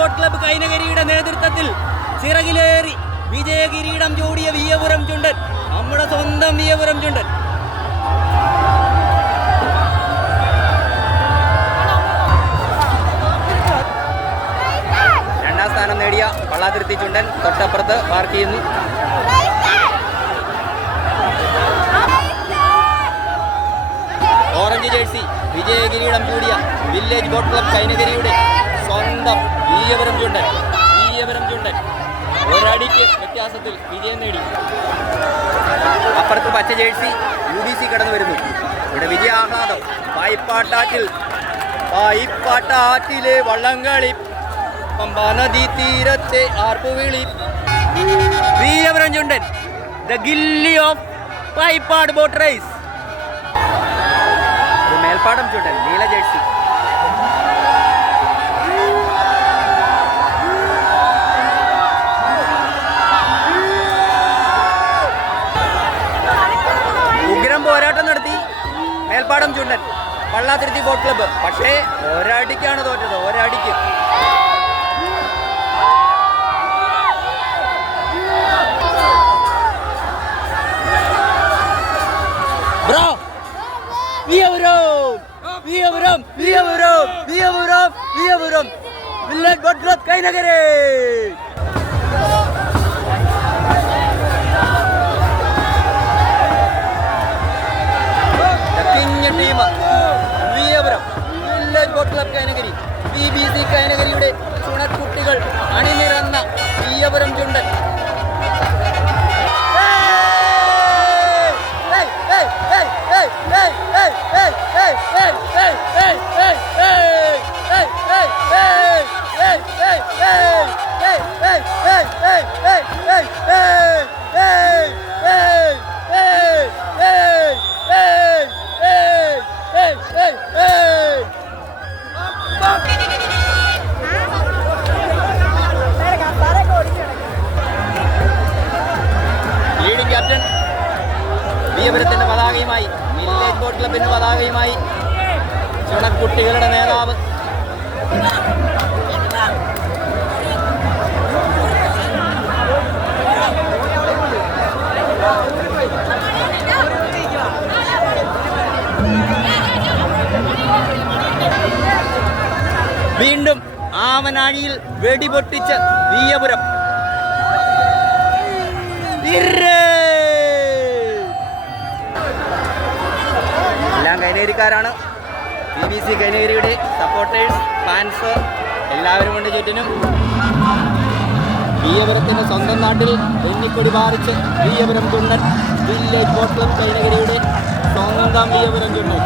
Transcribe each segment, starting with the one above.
Boat club കൈനകരിയുടെ നേതൃത്വത്തിൽ ചിറകിലേറി വിജയകിരീടം ചൂടിയ വിയപുരം ചുണ്ടൻ, നമ്മുടെ സ്വന്തം വിയപുരം ചുണ്ടൻ. രണ്ടാം സ്ഥാനം നേടിയ പള്ളാതുരുത്തി ചുണ്ടൻ തൊട്ടപ്പുറത്ത് പാർക്ക് ചെയ്യുന്നു. ഓറഞ്ച് ജേഴ്സി വിജയകിരീടം ചൂടിയ വില്ലേജ് ബോട്ട് ക്ലബ്ബ് കൈനകരിയുടെ സ്വന്തം വിയപുരം ചുണ്ടൻ ഒരടിക്ക് വ്യത്യാസത്തിൽ വിജയം നേടി. അപ്പുറത്ത് പച്ച ജേഴ്സി UBC കടന്നു വരുന്നു. ഇവിടെ വിജയാഹ്ലാദം. പായിപ്പാട്ടാറ്റിലെ വള്ളംകളി, പമ്പാ നദീ തീരത്തെ ആർപ്പുവിളി. Viyapuram Chundan, the Ghilli of Payippad boat race. Melpadam Chundan നീല ജേഴ്സി. ഉഗ്രം പോരാട്ടം നടത്തി മേൽപ്പാടം ചുണ്ടൻ പള്ളാതുരുത്തി ബോട്ട് ക്ലബ്ബ്. പക്ഷേ ഒരടിക്കാണ് തോറ്റത്, ഒരടിക്ക്. Bro Viyapuram village boat club Kainakary. Team Viyapuram village boat club Kainakary. BBC കൈനകരിയുടെ ചുണക്കുട്ടികൾ അണിനിരന്ന വിയപുരം ചുണ്ടൻ. ലീഡിംഗ് ക്യാപ്റ്റൻ വിയപുരത്തിന്റെ പതാകയുമായി, വില്ലേജ് ബോട്ട് ക്ലബിന്റെ പതാകയുമായി ചുണക്കുട്ടികളുടെ നേതാവ് വീണ്ടും ആവനാഴിയിൽ വെടിപൊട്ടിച്ച് വിയപുരം. എല്ലാം കൈനകരിക്കാരാണ്. BBC കൈനകരിയുടെ സപ്പോർട്ടേഴ്സ്, ഫാൻസ് എല്ലാവരും കൊണ്ട് ചുറ്റിനും വിയപുരത്തിൻ്റെ സ്വന്തം നാട്ടിൽ വെന്നിക്കൊടി പാറിച്ച് വിയപുരം ചുണ്ടൻ വില്ലേജ് ബോട്ട് ക്ലബ്ബ് കൈനകരിയുടെ സ്വന്തം വിയപുരം ചുണ്ടൻ.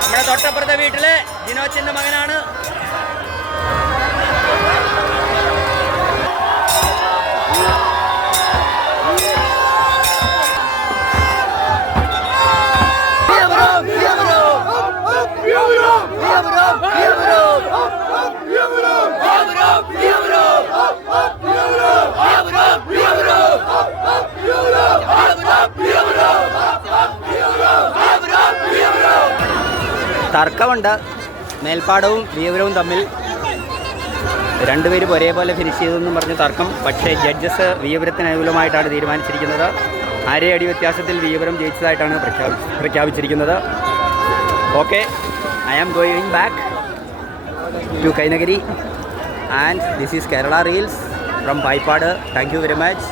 നമ്മുടെ തൊട്ടപ്പുറത്തെ വീട്ടിലെ ജിനോച്ചിന്റെ മകനാണ്. തർക്കമുണ്ട് മേൽപ്പാടവും വിയപുരവും തമ്മിൽ. രണ്ടുപേരും ഒരേപോലെ ഫിനിഷ് ചെയ്തെന്നും പറഞ്ഞ് തർക്കം. പക്ഷേ ജഡ്ജസ് വിയപുരത്തിന് അനുകൂലമായിട്ടാണ് തീരുമാനിച്ചിരിക്കുന്നത്. അരയടി വ്യത്യാസത്തിൽ വിയപുരം ജയിച്ചതായിട്ടാണ് പ്രഖ്യാപിച്ചിരിക്കുന്നത്. Okay, I am going back to Kainakary and this is Kerala reels from Payippad. Thank you very much.